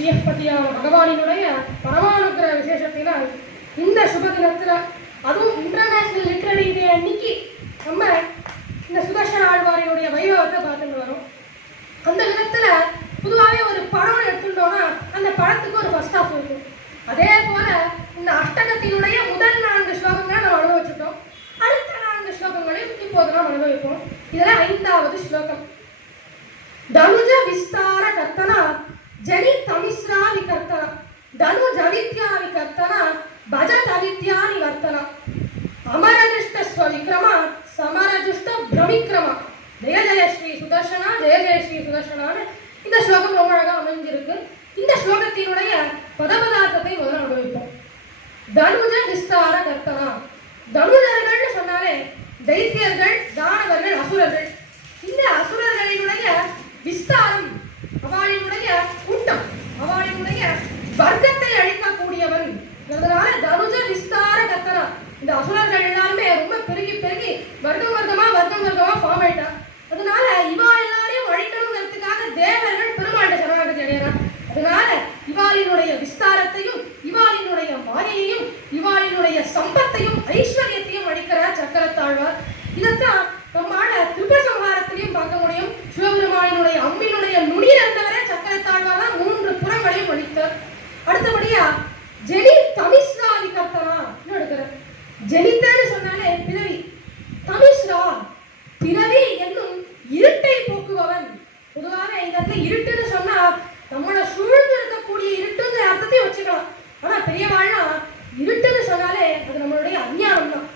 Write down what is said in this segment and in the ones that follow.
ஸ்ரீயப்பதியான பகவானினுடைய பரமானுகிற விசேஷத்தினால் இந்த சுப தினத்தில் அதுவும் இன்டர்நேஷனல் லிட்ரரி டே அன்னைக்கு நம்ம இந்த சுதர்சன ஆழ்வாரினுடைய வைபவத்தை பார்த்துட்டு வரோம். அந்த விதத்தில் பொதுவாகவே ஒரு படம் எடுத்துட்டோம்னா அந்த படத்துக்கு ஒரு ஃபர்ஸ்ட் ஹாஃப் இருக்கும். அதே போல இந்த அஷ்டகத்தினுடைய முதல் 4 ஸ்லோகங்களை நம்ம அனுபவிச்சுட்டோம். அடுத்த 4 ஸ்லோகங்களையும் இப்போது நாம் அனுபவிப்போம். இதில் 5வது ஸ்லோகம். தனுஜ விஸ்தார கர்த்தனா ஜனி தமிஸ்ரா விகர்த்தனா தனுஜ வித்யா விகர்த்தனா பஜத வித்யா நிவர்த்தனா அமரஜுஷ்ட ஸ்வவிக்ரமா சமரஜுஷ்ட பிரமிக்ரமா ஜெய ஜெய ஸ்ரீ சுதர்சனா ஜெய ஜெய ஸ்ரீ சுதர்சனான்னு இந்த ஸ்லோகம் ரொம்ப அழகாக அமைஞ்சிருக்கு. இந்த ஸ்லோகத்தினுடைய பதபதார்த்தத்தை முதல்ல அனுபவிப்போம். தனுஜ விஸ்தார கர்த்தனா. தனுஜர்கள் சொன்னாலே தைத்தியர்கள், தானவர்கள், அசுரர்கள். இந்த அசுரர்களினுடைய விஸ்தாரம், அவளினுடைய கூட்டம், அவளினுடைய வர்க்கத்தை அழிக்கக்கூடியவன். அதனால தனுஜ விஸ்தார கர்த்தனா. இந்த அசுரர்கள் எல்லாருமே ரொம்ப பெருகி பெருகி வர்க்கம் வர்க்கமா ஃபார்ம் ஆயிட்டா. அதனால இவா எல்லாரையும் அழிக்கணுங்கிறதுக்காக தேவர்கள் பெருமாண்ட சரணாகதி அடையறான். அதனால இவாளினுடைய விஸ்தாரத்தையும் இவாளினுடைய மாயையையும் இவாளினுடைய சம்பத்தையும் ஐஸ்வர்யத்தையும் அழிக்கிறார் சக்கரத்தாழ்வார். இதைத்தான் நம்மால திரிபுரசம்ஹாரத்திலையும் பார்க்க முடியும். சிவபெருமானினுடைய அம்பினுடைய நுனியில் இருந்தவரை சக்கரத்தாழ்வார் தான் 3 புறங்களையும் அழித்தார். அடுத்தபடியா ஜெனி தமிஸ்ரா விகர்த்தனா எடுக்கிறார். ஜெனித்தன்னு சொன்னாலே பிறவி, தமிஸ்ரா பிறவி என்னும் இருட்டை போக்குபவன். பொதுவாக இந்த இடத்துல இருட்டுன்னு சொன்னா நம்மளை சூழ்ந்து இருக்கக்கூடிய இருட்டுங்கிற அர்த்தத்தையும் வச்சுக்கலாம். ஆனா பெரியவாழ்னா இருட்டுன்னு சொன்னாலே அது நம்மளுடைய அஞ்ஞானம் தான்.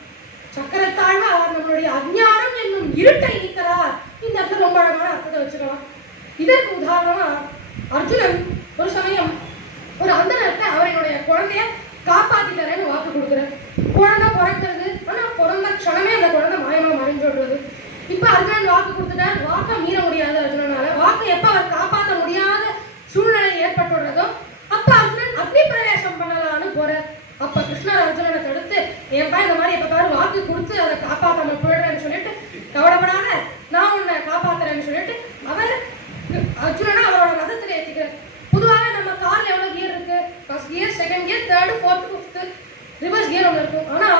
சக்கரத்தாழ்வார் நம்மளுடைய அஞ்ஞானம் என்னும் இருட்டை நீக்கிறார். இந்த இடத்துல ரொம்ப அழகான அர்த்தத்தை வச்சுக்கலாம். இதற்கு உதாரணமா அர்ஜுனன் ஒரு சமயம் ஒரு அந்தனத்தை அவருடைய குழந்தைய காப்பாத்தி தரேன்னு வாக்கு கொடுக்குறார். குழந்தை பிறக்கிறது, ஆனா பிறந்த க்ஷணமே அந்த குழந்தை மாயமா மறைஞ்சு விடுறது. இப்ப அர்ஜுனன் வாக்கு கொடுத்துட்டார். வாக்கை மீற முடியாது அர்ஜுனனால. வாக்கு எப்ப அவர் காப்பாற்ற முடியாத சூழ்நிலை ஏற்பட்டுடுறதோ அப்ப அர்ஜுனன் அக்னி பிரவேசம் பண்ணலான்னு போறார். அப்ப கிருஷ்ணர் அர்ஜுனனை தடுத்து, ஏன்பா இந்த மாதிரி எப்ப பாரு வாக்கு கொடுத்து அதை காப்பாற்றாம போயிடுறேன்னு சொல்லிட்டு, கவலைப்படாத நான் உன்னை காப்பாத்துறேன்னு சொல்லிட்டு அவர் அர்ஜுனனை அவரோட ரதத்துல ஏற்றிக்கிறார். பொதுவாக நம்ம கார்ல எவ்வளவு கியர் இருக்கு? First gear, second gear, third, fourth, fifth, reverse gear ஒன்று இருக்கும். ஆனா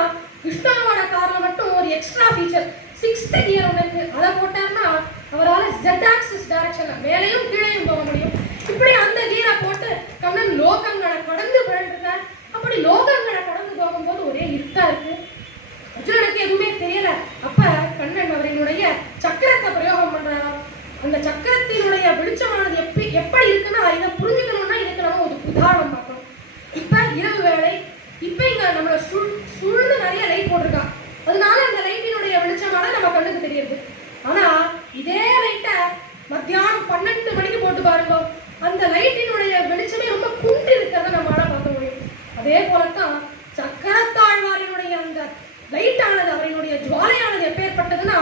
கிருஷ்ணாவோட கார்ல மட்டும் ஒரு எக்ஸ்ட்ரா ஃபீச்சர் 6th கியர் ஒன்று இருக்கு. அதை போட்டாருன்னா அவரால் ஜெட் ஆக்சிஸ் டைரக்ஷன்ல மேலையும் கீழையும் போக முடியும். இப்படி அந்த கியரை போட்டு கண்ணன் லோகங்களை கடந்து போயிட்டு, அப்படி லோகங்களை கடந்து போகும்போது ஒரே இருட்டா இருக்கு. அர்ஜுனனுக்கு எதுவுமே தெரியல. அப்ப கண்ணன் அவரினுடைய சக்கரத்தை பிரயோகம் பண்றாராம். அந்த சக்கரத்தினுடைய வெளிச்சமானது எப்படி இருக்குன்னா இதை புரிஞ்சுக்கணும்னா இதுக்கு நம்ம ஒரு உதாரணம் பார்க்கணும். இப்ப இரவு வேளை, இப்ப இங்க நம்மள சூழ்ந்து நிறைய லைட் போட்டிருக்கான். அதனால அந்த லைட்டினுடைய வெளிச்சமானது நம்ம கண்ணுக்கு தெரியுது. ஆனா இதே லைட்டை மத்தியானம் 12 மணிக்கு போட்டு பாருங்க, அந்த லைட்டினுடைய வெளிச்சமே ரொம்ப குண்டு இருக்கிறத நம்மளால பார்க்க முடியும். அதே போலத்தான் சக்கரத்தாழ்வாரினுடைய அந்த லைட்டானது, அவரினுடைய ஜுவாலையானது எப்பேற்பட்டதுன்னா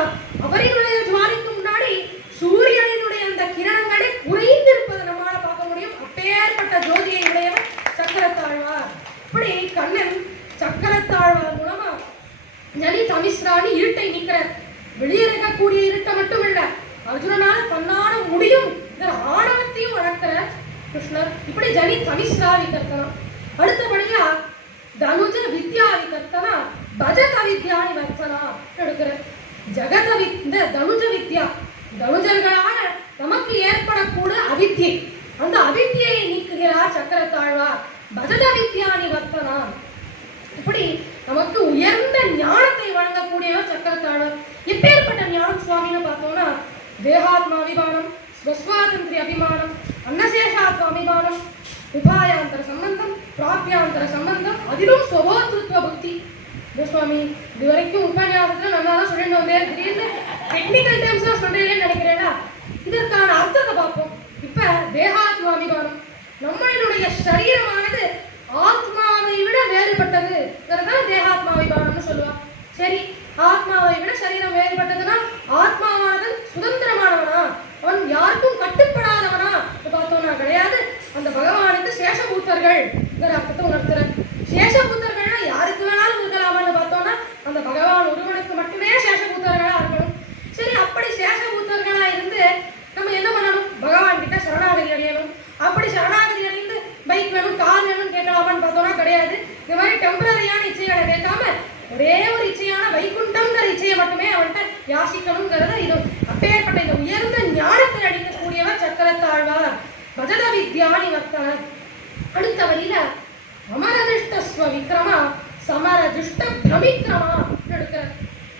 அவரினுடைய ஜுவாலைக்கு முன்னாடி சூரியனினுடைய அந்த கிரணங்களே குறைந்திருப்பதை நம்மளால பார்க்க முடியும். அப்பேற்பட்ட ஜோதியை உடையவர் சக்கரத்தாழ்வார். இப்படி கண்ணன் சக்கரத்தாழ்வார் மூலமா ஜனி தமிஸ்ராணி இருட்டை நீக்கிறார். வெளியே இருக்கக்கூடிய இருட்டை மட்டும் இல்ல, அர்ஜுனனால தன்னால முடியும் ஆணவத்தையும் வளர்க்கிற கிருஷ்ணர். இப்படி ஜனி தமிஸ்ரா விகர்த்தனா. அடுத்தபடியா தனுஜ வித்யா விகர்த்தனா பஜத வித்யா நிவர்த்தனா எடுக்கிற. இந்த தனுஜ வித்யா, தனுஜர்களான நமக்கு ஏற்படக்கூடிய அவித்யை, அந்த அவித்யை நீக்குகிறார் சக்கரத்தாழ்வார். பஜத வித்யா நிவர்த்தனா. இப்படி நமக்கு உயர்ந்த ஞானத்தை வழங்கக்கூடியவர் சக்கரத்தாழ்வார். எப்பேற்பட்ட ஞானம் சுவாமின்னு பார்த்தோம்னா தேகாத்மாபிமானம், ஸ்வஸ்வாதந்திரிய அபிமானம், அன்னசேஷாத்மாபிமானம், உபாயாந்தர சம்பந்தம், பிராப்தியாந்தர சம்பந்தம், அதிலும் ஸ்வபோத்ருத்வ புத்தி. சுவாமி இதுவரைக்கும் உபன்யாசத்துல நல்லா தான் சொல்லிட்டு வந்தேன். திடீர்னு டெக்னிக்கல் டேர்ம்ஸ்லாம் சொல்றேன்னு நினைக்கிறேன்னா இதற்கான அர்த்தத்தை பார்ப்போம். இப்ப தேகாத்மாபிமானம், நம்மளுடைய சரீரமானது ஆத்மாவை விட வேறுபட்டது தேகாத்மாபிமானம்னு சொல்லுவா. சரி, ஆத்மாவை விட சரீரம் வேறுபட்டதுன்னா ஆத்மாவானது சுதந்திரமானவனா, அவன் யாருக்கும் கட்டுப்படாதவனா பார்த்தோம்னா கிடையாது. அந்த பகவானுக்கு சேஷபூத்தர்கள் அர்த்தத்தை உணர்த்துற. சேஷபூத்தர்கள்னா யாருக்கு வேணாலும் இருக்கலாமான்னு பார்த்தோம்னா அந்த பகவான் ஒருவனுக்கு மட்டுமே சேஷபூத்தர்களா இருக்கணும். சரி, அப்படி சேஷபூத்தர்களா இருந்து நம்ம என்ன பண்ணணும்? பகவான் கிட்ட சரணாகதி அடையணும். அப்படி சரணாகதி அடைந்து டெம்பரரியான இச்சைகளை கேட்காம ஒரே ஒரு இச்சையான வைகுண்டம்ங்கிற இச்சையை மட்டுமே அவன்கிட்ட யாசிக்கணுங்கிறத இது அப்பேற்பட்ட இந்த உயர்ந்த ஞானத்தை அளிக்கக்கூடியவர் சக்கரத்தாழ்வார். பஜத வித்யானி வர்த்தனர். அடுத்த வரியில அமரதிஷ்ட விக்ரமா சமரதிஷ்ட பிரமிக்ரமா எடுக்கிறார்.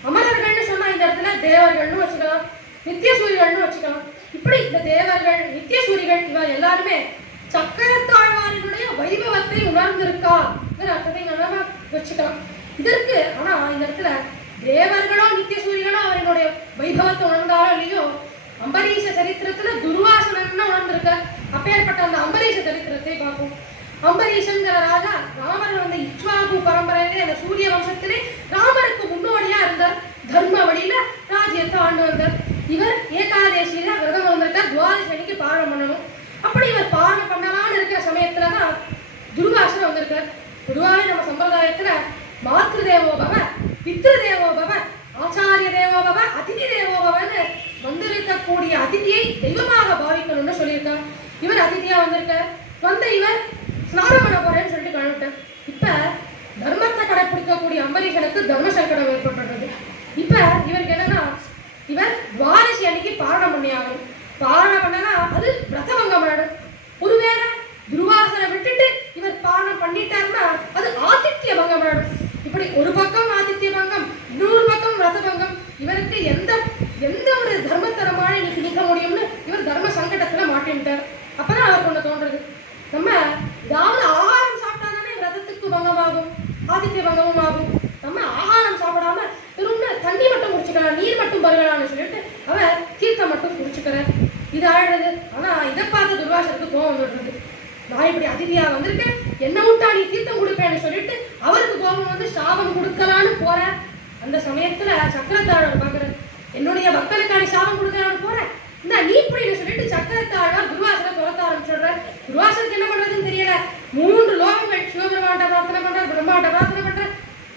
அமரர்கள்னு சொன்னா இந்த இடத்துல தேவர்கள்னு வச்சுக்கலாம், நித்தியசூரிகள்னு வச்சுக்கலாம். இப்படி இந்த தேவர்கள் நித்தியசூரிகள் இவ எல்லாருமே சக்கரத்தாழ்வாரினுடைய வைபவத்தை உணர்ந்திருக்கா அர்த்தத்தை நம்ம வச்சுக்கலாம். இதற்கு ஆனா இந்த இடத்துல தேவர்களோ நித்தியசூரிகளோ அவர்களுடைய வைபவத்தை உணர்ந்தாரோ இல்லையோ, அம்பரீஷ சரித்திரத்துல துர்வாசனன்னு உணர்ந்திருக்க. அப்பேற்பட்ட அந்த அம்பரீஷ சரித்திரத்தை பார்ப்போம். அம்பரீஷங்கிற ராஜா ராமர் வந்த இக்ஷ்வாகு பரம்பரையிலே அந்த சூரிய வம்சத்திலே ராமருக்கு முன்னோடியா இருந்தார். தர்ம வழியில ராஜ்யத்தை ஆண்டு வந்தார். இவர் ஏகாதேசியில விரதம் வந்திருக்கார். துவாதசி அன்னைக்கு பாரணம் பண்ணணும். அப்படி இவர் பாரணம் பண்ணலான்னு இருக்கிற சமயத்துலதான் துர்வாசனம் வந்திருக்கார். பொதுவாகவே நம்ம சம்பிரதாயத்துல மாத்ரு தேவோபவ, பித்ரு தேவோபவ, ஆச்சாரிய தேவோபவ, அதிதி தேவோபவன்னு வந்திருக்கக்கூடிய அதிதியை தெய்வமாக பாவிக்கணும்னு சொல்லியிருக்கார். இவர் அதிதியா வந்திருக்கார். வந்த இவர் ஸ்நானம் பண்ண போறேன்னு சொல்லிட்டு கிளம்பிட்டார். இப்ப தர்மத்தை கடைப்பிடிக்கக்கூடிய அம்பரீஷனுக்கு தர்ம சங்கடம் ஏற்பட்டுள்ளது. இப்ப இவருக்கு என்னன்னா, இவர் துவாதசி அன்னைக்கு பாரணம் பண்ணி ஆகணும். பாரணம் பண்ணனா அது விரதபங்கம் ஆயிடும். ஒருவேளை துர்வாசனை விட்டுட்டு இவர் பாரணம் பண்ணிட்டாருன்னா அது ஆதித்ய பங்கம் ஆயிடும். இப்படி ஒரு பக்கம் ஆதித்ய பங்கம், இன்னொரு பக்கம் விரதபங்கம். இவருக்கு எந்த எந்த ஒரு தர்மத்தரமான இன்னைக்கு நிற்க முடியும்னு இவர் தர்ம சங்கடத்துல மாட்டிட்டார். அப்பதான் அவருக்கு ஒண்ணு தோன்றது, நம்ம ஏதாவது ஆகாரம் சாப்பிட்டா தானே விரதத்துக்கு பங்கமாகும், ஆதித்ய பங்கமும் ஆகும். நம்ம ஆகாரம் சாப்பிடாம வெறும் தண்ணி மட்டும் குடிச்சுக்கலாம், நீர் மட்டும் பருகலாம்னு சொல்லிட்டு அவர் தீர்த்தம் மட்டும் குடிச்சுக்கிறார். இது ஆயிடுது. ஆனா இதை பார்த்து துர்வாசனுக்கு கோபம் வருது. நான் இப்படி அதிதியா வந்திருக்கேன், என்ன விட்டா நீ தீர்த்தம் கொடுப்பேன்னு சொல்லிட்டு அவருக்கு கோபம் வந்து சாபம் கொடுக்கலான்னு போற. அந்த சமயத்துல சக்கரத்தாழ்வார் பாக்குற, என்னுடைய பக்தனுக்கான சாபம் கொடுக்கலான்னு போற, இந்த நீ இப்படின்னு சொல்லிட்டு சக்கரத்தாழ்வார் துர்வாசனை துரத்த ஆரம்பிச்சுடுற. துர்வாசனுக்கு என்ன பண்றதுன்னு தெரியல. 3 லோகங்கள் சிவபெருமான்ட்ட பிரார்த்தனை பண்ற, பிரம்மாட்ட பிரார்த்தனை பண்ற,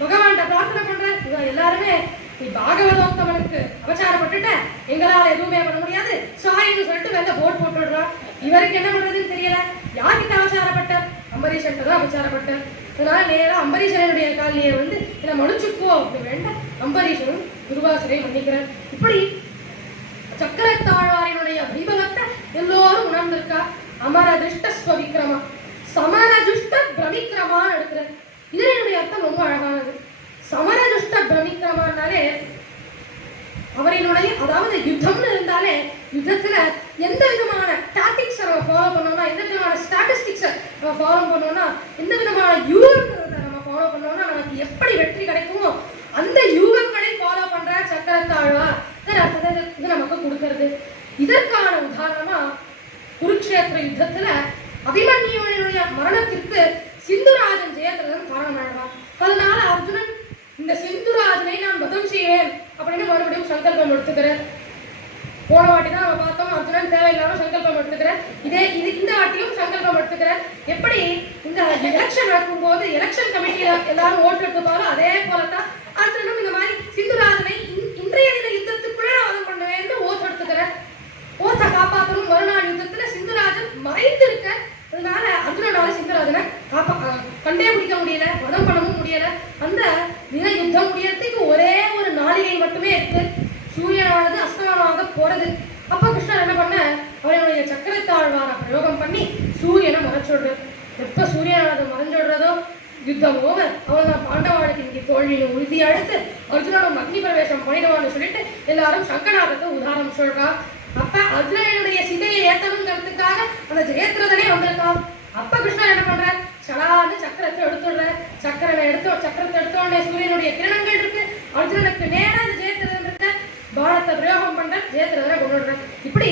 பகவான்கிட்ட பிரார்த்தனை பண்ற. இவ எல்லாருமே நீ பாகவதோத்தமனுக்கு அவசாரப்பட்டுட்ட, எங்களால எதுவுமே பண்ண முடியாது சாயின்னு சொல்லிட்டு வெள்ள போட் போட்டுடுறா. இவருக்கு என்ன பண்றதுன்னு தெரியல. யார்கிட்ட அவசாரப்பட்ட? அம்பரீஷன் தான் அவசாரப்பட்ட. அதனால நேரம் அம்பரீஷனுடைய காலியை வந்து என்ன மனுச்சுக்கோ அப்படி வேண்டாம். அம்பரீஷனும் துர்வாசனை மன்னிக்கிறார். இப்படி சக்கரத்தாழ்வாரினுடைய வைபவத்தை எல்லோரும் உணர்ந்திருக்கா. அமரதிஷ்ட விக்ரமா சமரதுஷ்ட பிரமிக்ரமான்னு எடுக்கிற. இதனுடைய அர்த்தம் ரொம்ப அழகானது. சமரதுஷ்ட பிரமிக்ரமானாலே அவரினுடைய, அதாவது யுத்தம்னு இருந்தாலே யுத்தத்துல எந்த விதமான டாக்டிக்ஸை நம்ம ஃபாலோ பண்ணோம்னா, எந்த விதமான ஸ்டாட்டிஸ்டிக்ஸை நம்ம ஃபாலோ பண்ணோம்னா, எந்த விதமான யூகங்களை நம்ம ஃபாலோ பண்ணோம்னா நமக்கு எப்படி வெற்றி கிடைக்குமோ அந்த யூகங்களை ஃபாலோ பண்ற சக்கரத்தாழ்வார் இது நமக்கு கொடுக்கறது. இதற்கான உதாரணமா குருக்ஷேத்திர யுத்தத்துல அபிமன்யுடைய மரணத்திற்கு சிந்துராஜன் ஜெயத்ரதன் காரணமானவா. அதனால அர்ஜுனன் இந்த சிந்துராஜனை நான் வதம் செய்வேன் அப்படின்னு மறுபடியும் சங்கல்பம் எடுத்துக்கிறேன். போன வாட்டி தான் நம்ம பார்த்தோம், அர்ஜுனன் தேவையில்லாம சங்கல்பம் எடுத்துக்கிறேன். இந்த வாட்டியும் சங்கல்பம் எடுத்துக்கிறேன். எப்படி இந்த எலெக்ஷன் நடக்கும் போது எலெக்ஷன் கமிட்டியில எல்லாரும் ஓட்டு எடுத்துப்பாரோ அதே போலதான் அர்ஜுனனும் இந்த மாதிரி சிந்துராஜனை இன்றைய தின யுத்தத்துக்குள்ள நான் வதம் பண்ணுவேன்னு ஓட்டு எடுத்துக்கிறேன். ஓட்ட காப்பாற்றணும். மறுநாள் யுத்தத்துல சிந்துராஜன் மறைந்து இருக்க. அதனால அர்ஜுனனால சிந்துராஜனை கண்டே பிடிக்க முடியல, வதம் பண்ணவும் முடியல. அந்த தின யுத்தம் முடியறதுக்கு ஒரே ஒரு நாளிகை மட்டுமே இருக்கு. சூரியனானது அஸ்தமனமாக போறது. அப்ப கிருஷ்ணர் என்ன பண்ண, அவருடைய சக்கரத்தாழ்வார பிரயோகம் பண்ணி சூரியனை மறைச்சுடுறார். எப்ப சூரியனானது மறைஞ்சுடுறதோ யுத்தம் ஓவர். அவன் பாண்டவாளுக்கு இன்னைக்கு தோல்வியை உறுதி அழுத்து அர்ஜுனனும் அக்னி பிரவேசம் பண்ணிடுவான்னு சொல்லிட்டு எல்லாரும் சங்கநாதத்தை உதாரணம் சொல்றா. அப்ப அர்ஜுனனுடைய சிதையை ஏத்தணுங்கிறதுக்காக அந்த ஜெயத்ரதனே வந்திருக்கான். அப்ப கிருஷ்ணர் என்ன பண்ற, சலான்னு சக்கரத்தை எடுத்துடுற. சக்கரத்தை எடுத்த உடனே சூரியனுடைய கிரணங்கள் இருக்கு. அர்ஜுனனுக்கு நேரா அந்த ஜெயத்ரதன் இருக்க பாரத்தை பிரயோகம் பண்ற, ஜெயத்ரதனை கொண்டுடுற. இப்படி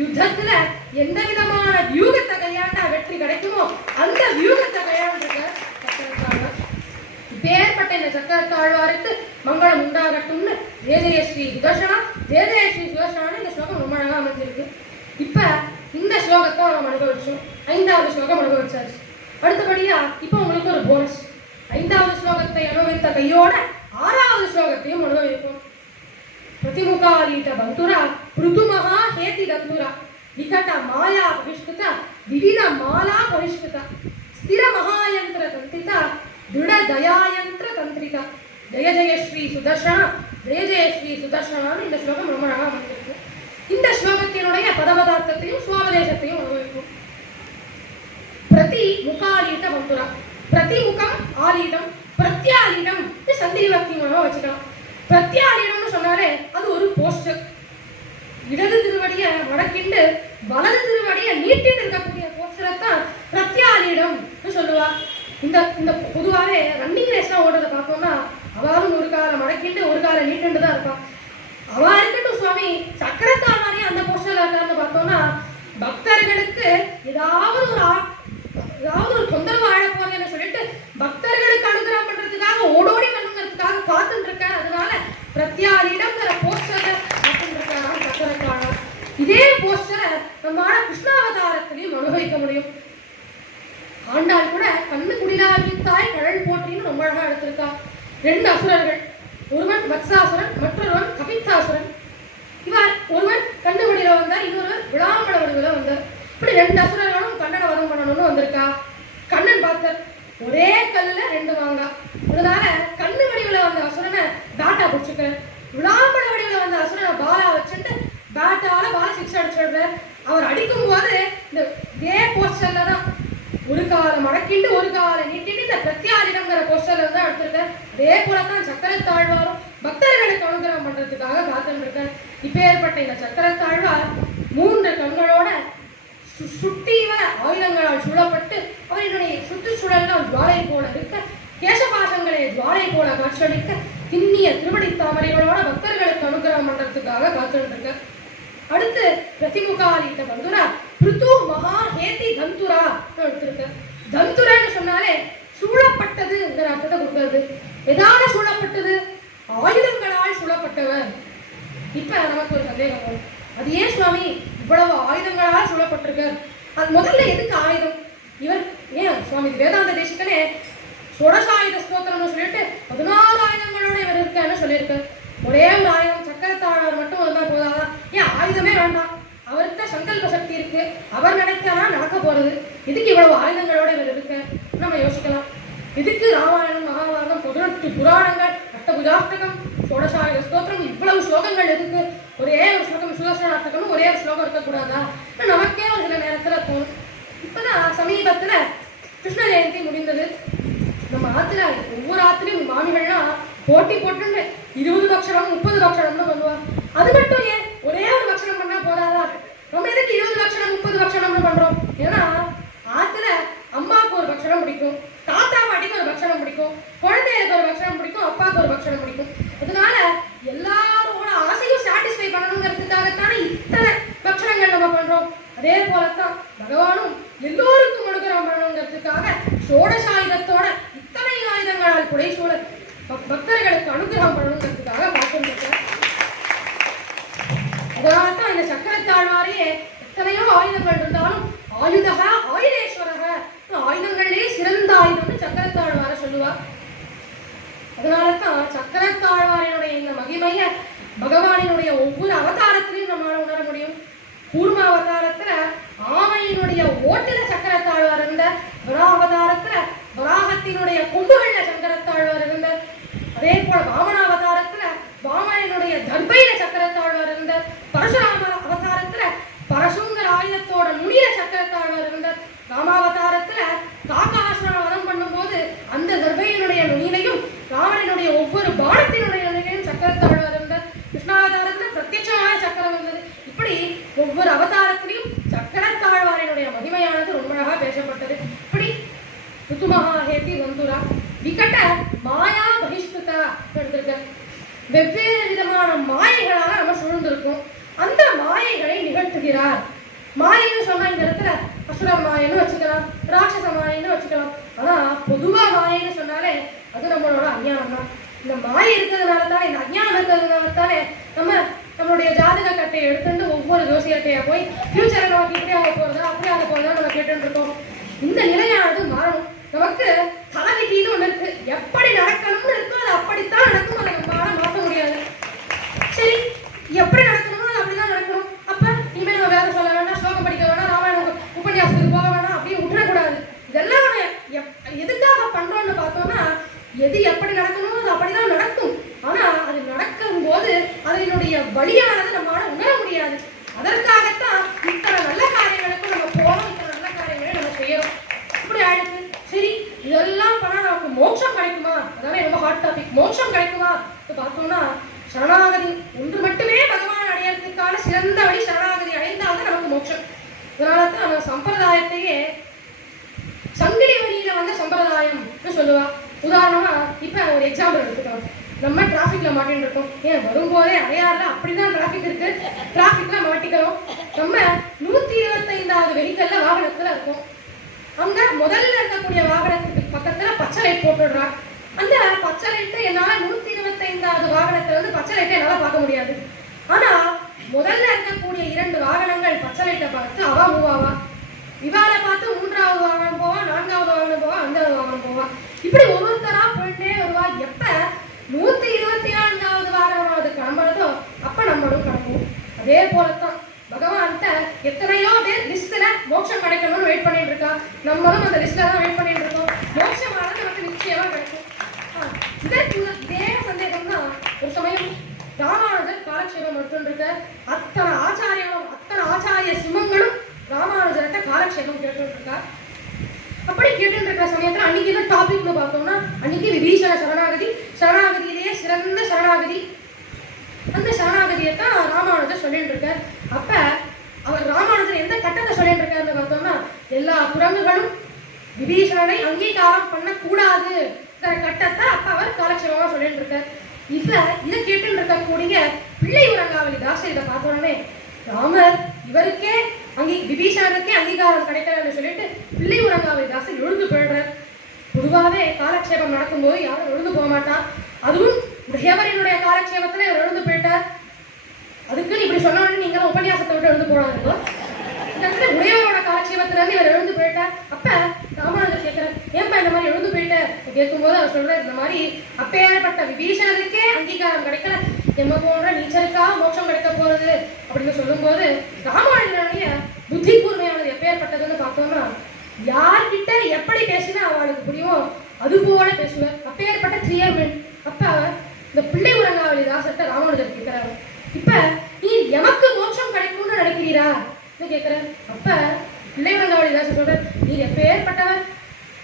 யுத்தத்துல எந்த விதமான வியூகத்தை கையாண்டா வெற்றி கிடைக்குமோ அந்த வியூகத்தை கையாண்டிருக்க சக்கரத்தாழ்வார். பேர்பட்ட இந்த சக்கரத்தாழ்வாருக்கு மங்களம் உண்டாகட்டும்னு ஜெய ஜெய ஸ்ரீ சுதர்சனா, ஜெய ஜெய ஸ்ரீ சுதர்சனான்னு இந்த ஸ்லோகம் ரொம்ப அழகா அமைஞ்சிருக்கு. இப்ப இந்த ஸ்லோகத்தை நம்ம அனுபவிச்சோம். 5வது ஸ்லோகம் அனுபவிச்சாச்சு. அடுத்தபடியா இப்ப உங்களுக்கு ஒரு போனஸ். 5வது ஸ்லோகத்தை அனுபவித்த கையோட 6வது ஸ்லோகத்தையும் அனுபவிப்போம். प्रतिमुखालीट बंतुरा पृथुमहा हेति दत्तुरा विकट माया परिष्कृता विविध माला परिष्कृता स्थिर महायंत्र तंतिता दृढ़ दया ஜெய ஜெய ஸ்ரீ சுதர்ஷனா, ஜெய ஜெய ஸ்ரீ சுதர்ஷனான்னு இந்த ஸ்லோகம் ரொம்ப அழகா வந்திருக்கு. இந்த ஸ்லோகத்தினுடைய பதபதார்த்தத்தையும் சுவாபதேசத்தையும் அனுபவிக்கும். பிரதி முகாலீட்ட வந்துரா, பிரதிமுகம் ஆலீடம், பிரத்யாலீடம் சந்தி விபக்தி மூலமா வச்சுக்கலாம். பிரத்யாலீடம்னு சொன்னாலே அது ஒரு போஸ்டர். இடது திருவடிய மடக்கிண்டு வலது திருவடிய நீட்டிட்டு இருக்கக்கூடிய போஸ்டரை தான் பிரத்யாலீடம் சொல்லுவா. இந்த பொதுவாகவே ரன்னிங் ரேஸ்லாம் ஓடுறத பார்த்தோம்னா அவளும் ஒரு காலை மடக்கிண்டு ஒரு காலை நீட்டுண்டு தான் இருப்பான். அவா இருக்கட்டும் சுவாமி சக்கரத்தாழ்வாரே அந்த போஸ்டர்ல இருக்காருன்னு பார்த்தோம்னா பக்தர்களுக்கு ஏதாவது ஒரு தொந்தரவு ஆழ போறேன்னு சொல்லிட்டு பக்தர்களுக்கு அனுகிரகம் பண்றதுக்காக ஓடோடி வரணுங்கிறதுக்காக பார்த்துட்டு இருக்க. அதனால பிரத்யாலீடம்ங்கிற போஸ்டரை பார்த்துட்டு இருக்காராம் சக்கரத்தாழ்வார். இதே போஸ்டரை நம்மளால கிருஷ்ணாவதாரத்திலையும் அனுபவிக்க முடியும். ஆண்டாள் கூட கண்ணு குடிலாவின் தாய் கடல் போற்றின்னு ரொம்ப அழகா எடுத்திருக்கா. ரெண்டு அசுரர்கள், ஒருவன் வத்சாசுரன், மற்றொருவன் கபித்தாசுரன். இவர் ஒருவன் கண்ணு வடிவில வந்தார், இன்னொருவர் விளாம்பட வடிவில வந்தார். இப்படி ரெண்டு அசுரர்களும் கண்ணனை வதம் பண்ணணும்னு வந்திருக்கா. கண்ணன் பார்த்தார், ஒரே கல்ல ரெண்டு வாங்க. அதனால கண்ணு வடிவில வந்த அசுரனை பேட்டா பிடிச்சுக்க, விளாம்பட வடிவில வந்த அசுரனை பாலா வச்சுட்டு பேட்டால பால சிக்ஸ் அடிச்சுடுறார். அவர் அடிக்கும் போது இந்த இதே போஸ்டர்ல தான் ஒரு காலை மடக்கிட்டு ஒரு காலை நீட்டிட்டு இந்த பிரத்யாலீடம்ங்கிற போஸ்டர்ல தான் எடுத்திருக்கார். அதே போலத்தான் சக்கரத்தாழ்வாரும் பக்தர்களுக்கு அனுகிரகம் பண்றதுக்காக காத்துட்டு இருக்கார். இப்பேற்பட்ட இந்த சக்கரத்தாழ்வார் மூன்று கண்களோட சுட்டிவ ஆயுதங்களால் சூழப்பட்டு அவரினுடைய சுற்றுச்சூழல்லாம் ஜுவாலை போல இருக்க, கேசபாசங்களே ஜுவாலை போல காட்சியளிக்க, திண்ணிய திருவடி தாமரைகளோட பக்தர்களுக்கு அனுகிரகம் பண்றதுக்காக காத்துட்டு இருக்க. அடுத்து பிரதிமுகாலித்த பந்துரா பிருத்து மகா ஹேதி தந்துரா எடுத்திருக்க. தந்துரான்னு சொன்னாலே சூழப்பட்டதுங்கிற அர்த்தத்தை கொடுக்கிறது. எதால சூழப்பட்டது? ஆயுதங்களால் சூழப்பட்டவர். இப்ப நமக்கு ஒரு சந்தேகம் வரும், அது ஏன் சுவாமி இவ்வளவு ஆயுதங்களால் சூழப்பட்டிருக்கார்? அது முதல்ல எதுக்கு ஆயுதம்? இவர் ஏன் சுவாமி வேதாந்த தேசிகனே சோடசாயுத ஸ்தோத்திரம்னு சொல்லிட்டு 14 ஆயுதங்களோட இவர் இருக்கான்னு சொல்லியிருக்கார். ஒரே ஒரு ஆயுதம் சக்கரத்தாழ்வார் மட்டும் வந்தா போதாதா? ஏன் ஆயுதமே வேண்டாம், அவர்கிட்ட சங்கல்ப சக்தி இருக்கு, அவர் நினைக்கலாம் நடக்க போறது. இதுக்கு இவ்வளவு ஆயுதங்களோட இவர் இருக்க நம்ம யோசிக்கலாம். இதுக்கு ராமாயணம், மகாபாரதம், 18 புராணங்கள், அஷ்டபுஜாஷ்டகம், சோடசாயுத ஸ்தோத்திரம், இவ்வளவு ஸ்லோகங்கள் எதுக்கு? ஒரே ஒரு ஸ்லோகம் சுதர்சனாஷ்டகம் ஒரே ஒரு ஸ்லோகம் இருக்கக்கூடாதா? நமக்கே ஒரு சில நேரத்துல தோணும். இப்பதான் சமீபத்துல கிருஷ்ண ஜெயந்தி முடிந்தது. நம்ம ஆத்துல ஒவ்வொரு ஆத்துலயும் மாமிகள்லாம் போட்டி போட்டு 20 பக்ஷரம் 30 பக்ஷரம்னு பண்ணுவா. அது மட்டும் ஏன் ஒரே ஒரு பக்ஷரம் பண்ணா போதாதா? நம்ம எதுக்கு 20 பக்ஷரம் 30 பக்ஷரம்னு பண்றோம்? ஏன்னா ஆத்துல அம்மாவுக்கு ஒரு பக்ஷரம் பிடிக்கும், தாத்தா பாட்டிக்கு ஒரு பக்ஷரம் பிடிக்கும், குழந்தைகளுக்கு ஒரு பக்ஷரம் பிடிக்கும், அப்பாவுக்கு ஒரு பக்ஷரம் பிடிக்கும். அதனால எல்லாரோட ஆசையும் சாட்டிஸ்ஃபை பண்ணணுங்கிறதுக்காகத்தானே இத்தனை பக்ஷரங்கள் நம்ம பண்றோம். அதே போலத்தான் பகவானும் எல்லோருக்கும் அனுகிரகம் பண்ணணுங்கிறதுக்காக சோடசாயுதத்தோட இத்தனை ஆயுதங்களால் புடைசூழ பக்தர்களுக்கு அனுகிரகம் பண்ணணுங்கிறதுக்காக பார்த்துருக்க. அதனால்தான் இந்த சக்கரத்தாழ்வாரையே எத்தனையோ ஆயுதங்கள் இருந்தாலும் ஆயுதகா ஆயுதேஸ்வரக, ஆயுதங்களே சிறந்த ஆயுதம்னு சக்கரத்தாழ்வார சொல்லுவா. அதனாலதான் சக்கரத்தாழ்வாரினுடைய இந்த மகிமைய பகவானினுடைய ஒவ்வொரு அவதாரத்திலையும் நம்மளால உணர முடியும். கூர்ம அவதாரத்துல ஆமையினுடைய ஓட்டில சக்கரத்தாழ்வார் இருந்த, வராவதாரத்துல வராகத்தினுடைய கொம்புகள்ல சக்கரத்தாழ்வார் இருந்த, அதே போல வாமனாவதாரத்துல வாமனுடைய தர்பையில சக்கரத்தாழ்வார் இருந்த, பரசுராம அவதாரத்துல பரசுங்கிற ஆயுதத்தோட நுனியில சக்கரத்தாழ்வார் இருந்த, ராமாவதாரத்துல காகாசுரனை வதம் பண்ணும் போது அந்த தர்பையினுடைய நுனியிலையும் ராவணனுடைய ஒவ்வொரு பானத்தினுடைய நுனியிலையும் சக்கரத்தாழ்வார் இருந்த, கிருஷ்ணாவதாரத்துல பிரத்யட்சமான சக்கரம் வந்தது. இப்படி ஒவ்வொரு அவதாரத்திலையும் சக்கரத்தாழ்வாரினுடைய மகிமையானது ரொம்ப அழகா பேசப்பட்டது. இப்படி ருத்துமஹாஹேதி வந்துரா விகட மாயா பகிஷ்குதா எடுத்திருக்க. வெவ்வேறு விதமான மாயைகளாக நம்ம சூழ்ந்திருக்கும். அந்த மாயைகளை நிகழ்த்துகிறார். மாயைன்னு சொன்னா இந்த இடத்துல அசுர மாயன்னு வச்சுக்கலாம், ராட்சச மாயன்னு வச்சுக்கலாம். ஆனா பொதுவா மாயைன்னு சொன்னாலே அது நம்மளோட அஞ்ஞானம் தான். இந்த மாயை இருக்கிறதுனால தானே, இந்த அஞ்ஞானம் இருக்கிறதுனால தானே நம்மளுடைய ஜாதக கட்டையை எடுத்துட்டு ஒவ்வொரு ஜோசியர்கிட்டையா போய் ஃபியூச்சரை நமக்கு இப்படி ஆக போறதா அப்படி ஆக போறதா நம்ம கேட்டு இருக்கோம். இந்த நிலையானது மாறணும். நமக்கு தலைவிதின்னு ஒண்ணு இருக்கு, எப்படி நடக்கணும்னு இருக்கோ அது அப்படித்தான் நடக்கும். அதை நம்மளால மாற்ற முடியாது. சரி, எப்படி நடக்கணுமோ அது அப்படிதான் நடக்கணும். அப்ப இனிமேல் நம்ம வேற சொல்ல வேண்டாம், ஸ்லோகம் படிக்க வேண்டாம், ராமாயணம் உபன்யாசத்துக்கு போக வேண்டாம் அப்படின்னு விட்டுறக்கூடாது. இதெல்லாம் எதுக்காக பண்றோம்னு பார்த்தோம்னா, எது எப்படி நடக்கணுமோ அது அப்படிதான் நடக்கும். சம்பிரதாயத்தையே சங்கிலி வழியில வந்த சம்பிரதாயம்னு சொல்லுவா. உதாரணமா இப்ப ஒரு எக்ஸாம்பிள் எடுத்துக்கலாம். நம்ம டிராபிக்ல மாட்டின்னு இருக்கோம். ஏன் வரும்போதே அடையாறுல அப்படிதான் டிராபிக் இருக்கு, டிராபிக்ல மாட்டிக்கிறோம். நம்ம 125வது வெஹிக்கல்ல வாகனத்துல இருக்கோம். அங்க முதல்ல இருக்கக்கூடிய வாகனத்துக்கு பக்கத்துல பச்சை லைட் போட்டுடுறா. அந்த பச்சை லைட்டை என்னால 125வது வாகனத்துல வந்து பச்சை லைட்டை என்னால பார்க்க முடியாது. ஆனா முதல்ல இருக்கக்கூடிய 2 வாகனங்கள் பச்சை லைட்டை பார்த்து அவ மூவாவா, இவாளை பார்த்து 3வது வாகனம் போவா, 4வது வாகனம் போவா, 5வது வாகனம் போவா. இப்படி ஒவ்வொருத்தரா போயிட்டே வருவா. எப்ப 124வது வாகனமாவது கிளம்புறதோ அப்ப நம்மளும் கிளம்புவோம். அதே போலத்தான் பகவான்கிட்ட எத்தனையோ பேர் லிஸ்ட்ல மோட்சம் கிடைக்கணும்னு வெயிட் பண்ணிட்டு இருக்கா. நம்மளும் அந்த லிஸ்ட்ல தான் வெயிட் பண்ணிட்டு இருக்கோம். மோட்சமானது நமக்கு நிச்சயமா கிடைக்கும். இதே சந்தேகம் தான் ஒரு சமயம் ராமானுஜர் காலக்ஷேபம் மட்டும் இருக்க அத்தனை ஆச்சாரியனும் அத்தனை ஆச்சாரிய சிம்மங்களும் ராமானுஜர்கிட்ட காலக்ஷேபம் கேட்டு இருக்கா. அப்படி கேட்டு இருக்கிற சமயத்துல அன்னைக்கு என்ன டாபிக்னு பார்த்தோம்னா அன்னைக்கு விபீஷண சரணாகதி, சரணாகதியிலேயே சிறந்த சரணாகதி. அந்த சரணாகதியை தான் ராமானுஜர் சொல்லிட்டு இருக்கார். அப்ப அவர் ராமானுஜர் எந்த கட்டத்தை சொல்லிட்டு இருக்காருன்னு பார்த்தோம்னா எல்லா குரங்குகளும் விபீஷணனை அங்கீகாரம் பண்ணக்கூடாது கட்டத்தை அப்ப அவர் காலக்ஷேபமா சொல்லிட்டு இருக்கார். இதை கேட்டு இருக்கக்கூடிய பிள்ளை உரங்காவலி தாசர் இதை பார்த்தோன்னே ராமர் இவருக்கே விபீஷணனுக்கே அங்கீகாரம் கிடைக்கலன்னு சொல்லிட்டு பிள்ளை உரங்காவலி தாசர் எழுந்து போயிடுறார். பொதுவாகவே காலக்ஷேபம் நடக்கும்போது யாரும் எழுந்து போக மாட்டான். அதுவும் தேவரினுடைய காலக்ஷேபத்துல இவர் எழுந்து போயிட்டார். அதுக்குன்னு இப்படி சொன்னோன்னு நீங்க உபன்யாசத்தை விட்டு எழுந்து போறாங்க. உடையவரோட காலக்ஷேபத்துல இருந்து இவர் எழுந்து போயிட்டார். அப்ப ராமானுஜர் கேட்கிறார், ஏன்பா இந்த மாதிரி எழுந்து போயிட்ட கேட்கும்போது அவர் சொல்றாரு, இந்த மாதிரி அப்பேற்பட்ட விபீஷணனுக்கே அங்கீகாரம் கிடைக்கல, எம்ம போன்ற நீச்சலுக்கா மோட்சம் கிடைக்க போறது அப்படின்னு சொல்லும் போது ராமானுஜருடைய புத்தி கூர்மையானது எப்பேற்பட்டதுன்னு பார்த்தோம்னா யார்கிட்ட எப்படி பேசினா அவளுக்கு புரியுமோ அது போல பேசுவார். அப்பேற்பட்ட கிளியர்மெண்ட். அப்ப இந்த பிள்ளை உரங்காவலி தாசர்கிட்ட ராமானுஜர் கேட்கிறாரு, இப்ப நீ எமக்கு மோட்சம் கிடைக்கும்னு நினைக்கிறீரா கேட்கிறார். அப்ப பிள்ளை உரங்காவலி தாசர் சொல்ற, நீர் எப்பேற்பட்டவர்,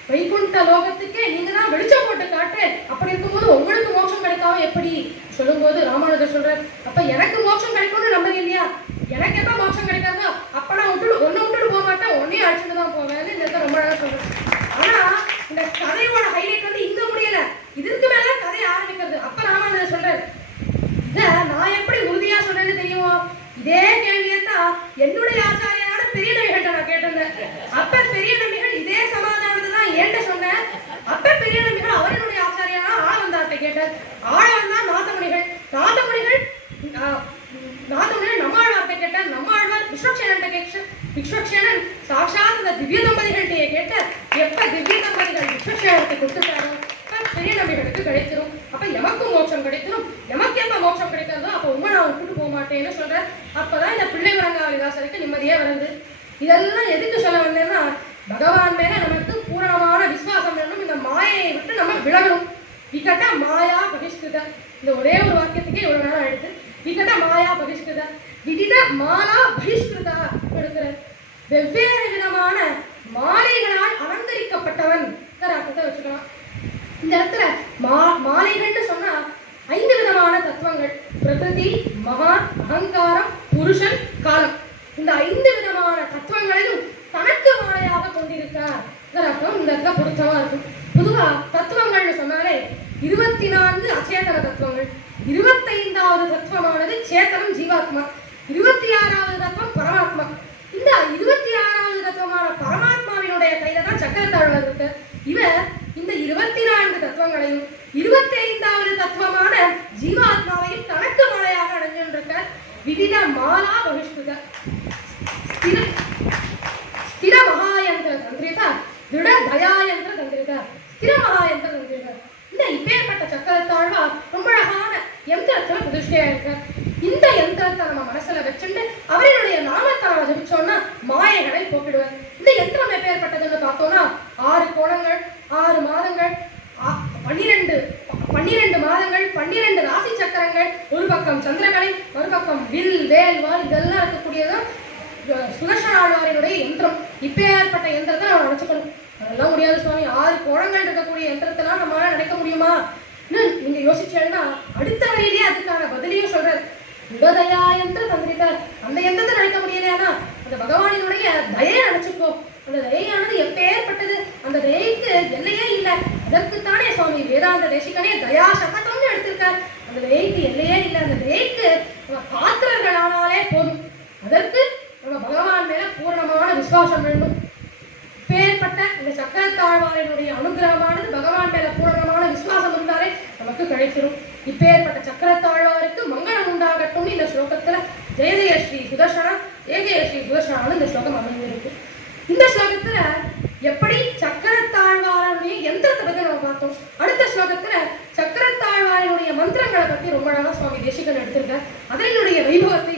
வைகுண்ட லோகத்துக்கே நீங்க தான் வெளிச்சம் போட்டு காட்டு, அப்படி இருக்கும்போது உங்களுக்கு மோட்சம் கிடைக்காம எப்படி சொல்லும் போது ராமானுஜர் சொல்றார், அப்ப எனக்கு மோட்சம் கிடைக்கும்னு நம்புறீங்க இல்லையா, எனக்கு எப்ப மோட்சம் கிடைக்காதோ அப்ப நான் ஒன்னு விட்டுட்டு போக மாட்டேன், ஒன்னையும் அழைச்சிட்டு தான் போவேன். இந்த ரொம்ப அழகா சொல்றேன். ஆனா இந்த கதையோட ஹைலைட் வந்து இங்க முடியல, இதற்கு மேல கதையை ஆரம்பிக்கிறது. அப்ப ராமானுஜர் சொல்றாரு, இத நான் எப்படி உறுதியா சொல்றேன்னு தெரியுமோ, இதே கேள்வியத்தான் என்னுடைய ஆச்சாரியனான பெரிய நம்பிகள்கிட்ட நான் கேட்டிருந்தேன். அப்ப பெரிய நம்பிகள் இதே சமாதானத்தை தான் ஏண்ட சொன்னேன். அப்ப பெரிய நம்பிகள் அவருடைய ஆச்சாரியனா ஆளவந்தார்ட்ட கேட்டார். ஆளவந்தான் நாதமுனிகள், நாதமுனிகள் நம்மாழ்வார்ட்ட கேட்டார். நம்மாழ்வார் விஸ்வக்ஷேனன் சாட்சாத் அந்த திவ்ய தம்பதிகள்கிட்டயே கேட்ட. எப்ப திவ்ய தம்பதிகள் விஸ்வக்ஷேனத்தை கொடுத்துட்டாரோ பெரிய நம்பிகளுக்கு கிடைச்சிடும். அப்ப எமக்கும் மோட்சம் கிடைச்சிடும். எமக்கு எப்ப மோட்சம் கிடைக்கிறதோ அப்ப உண்மை நான் விட்டுட்டு போக மாட்டேன்னு சொல்ற. அப்பதான் இந்த பிள்ளை உரங்காவலி தாசருக்கு நிம்மதியே வருது. இதெல்லாம் எதுக்கு சொல்ல வந்தேன்னா பகவான் மேல நமக்கு பூரணமான விசுவாசம் வேணும். இந்த மாயையை விட்டு நம்ம விலகணும். விகட மாயா பகிஷ்கிருத, இந்த ஒரே ஒரு வாக்கியத்துக்கே இவ்வளவு நேரம் ஆயிடுச்சு. விகட மாயா பகிஷ்கிருத, விதித மாலா பகிஷ்கிருதா எடுக்கிற வெவ்வேறு விதமான மாலைகளால் அலங்கரிக்கப்பட்டவன் அர்த்தத்தை வச்சுக்கலாம். இந்த இடத்துல மாலைகள்னு சொன்னா 5 விதமான தத்துவங்கள், பிரகிருதி, மகான், அகங்காரம், புருஷன், காலம். இந்த 5 விதமான தத்துவங்களையும் தனக்கு மாலையாக கொண்டிருக்கார் அர்த்தம் இந்த இடத்துல பொருத்தமா இருக்கும். பொதுவா தத்துவங்கள்னு சொன்னாலே 24 அச்சேதன தத்துவங்கள், 25வது தத்துவமானது சேத்தனம் ஜீவாத்மா, 26வது தத்துவம் பரமாத்மா. இந்த 26வது தத்துவமான பரமாத்மாவினுடைய கையில தான் சக்கரத்தாழ்வார் இருக்கு. இவர் இந்த 24 தத்துவங்களையும் 25வது தத்துவமான ஜீவாத்மாவையும் தனக்கு மாலையாக அடைஞ்சிருக்க. விவித மாலா பகிஷ்கிருத, ஸ்திர மகாயந்திர தந்திரிதா, திட தயாயந்திர தந்திரிதா, ஸ்திர மகாயந்திர தந்திரிதா. இந்த இப்பேற்பட்ட சக்கரத்தாழ்வார் ரொம்ப அழகான யந்திரத்துல பிரதிஷ்டையா இருக்கார். இந்த யந்திரத்தை நம்ம மனசுல வச்சுட்டு அவருடைய நாமத்தை நம்ம ஜபிச்சோம்னா மாயைகளை போக்கிடுவார். இந்த யந்திரம் எப்பேற்பட்டதுன்னு பார்த்தோம்னா 6 கோணங்கள், 6 மாதங்கள், 12 மாதங்கள், 12 ராசி சக்கரங்கள், ஒரு பக்கம் சந்திரகலை, ஒரு பக்கம் வில், வேல், வால், இதெல்லாம் இருக்கக்கூடியதான் சுதர்சன ஆழ்வாரினுடைய யந்திரம். இப்பேற்பட்ட யந்திரத்தை நம்ம நினைச்சுக்கணும். அதெல்லாம் முடியாது சுவாமி, 6 கோணங்கள் இருக்கக்கூடிய யந்திரத்தெல்லாம் நம்மளால நினைக்க முடியுமா நீங்க யோசிச்சேன்னா அடுத்த வரையிலேயே அதுக்கான பதிலையும் சொல்றாரு. உடதயா யந்திர தந்திரித்தார், அந்த யந்திரத்தை நினைக்க முடியலையானா அந்த பகவானினுடைய தயை நினைச்சுக்கோ வேதாந்த தேசிகனே தயா சகதம்னு எடுத்திருக்கார். அந்த தயைக்கு எல்லையே இல்லை. அந்த தயைக்கு நம்ம பாத்திரர்களானாலே போதும். அதற்கு நம்ம பகவான் மேல பூர்ணமான விசுவாசம் வேணும். பேர்பட்ட இந்த சக்கரத்தாழ்வாரினுடைய அனுகிரகமானது பகவான் மேல பூர்ணமான விசுவாசம் இருந்தாலே நமக்கு கிடைச்சிடும். இப்பேற்பட்ட சக்கரத்தாழ்வாருக்கு மங்களம் உண்டாகட்டும். இந்த ஸ்லோகத்துல ஜெய ஜெய ஸ்ரீ சுதர்சனா ஜெய ஜெய ஸ்ரீ சுதர்சனான்னு இந்த ஸ்லோகம் அமைந்திருக்கு. இந்த ஸ்லோகத்துல எப்படி சக்கரத்தாழ்வாரனுடைய யந்திரத்தை பத்தி நம்ம பார்த்தோம். அடுத்த ஸ்லோகத்துல சக்கரத்தாழ்வாரினுடைய மந்திரங்களை பத்தி ரொம்ப அழகா சுவாமி தேசிகன் எடுத்திருக்கார். அதனுடைய வைபவத்தை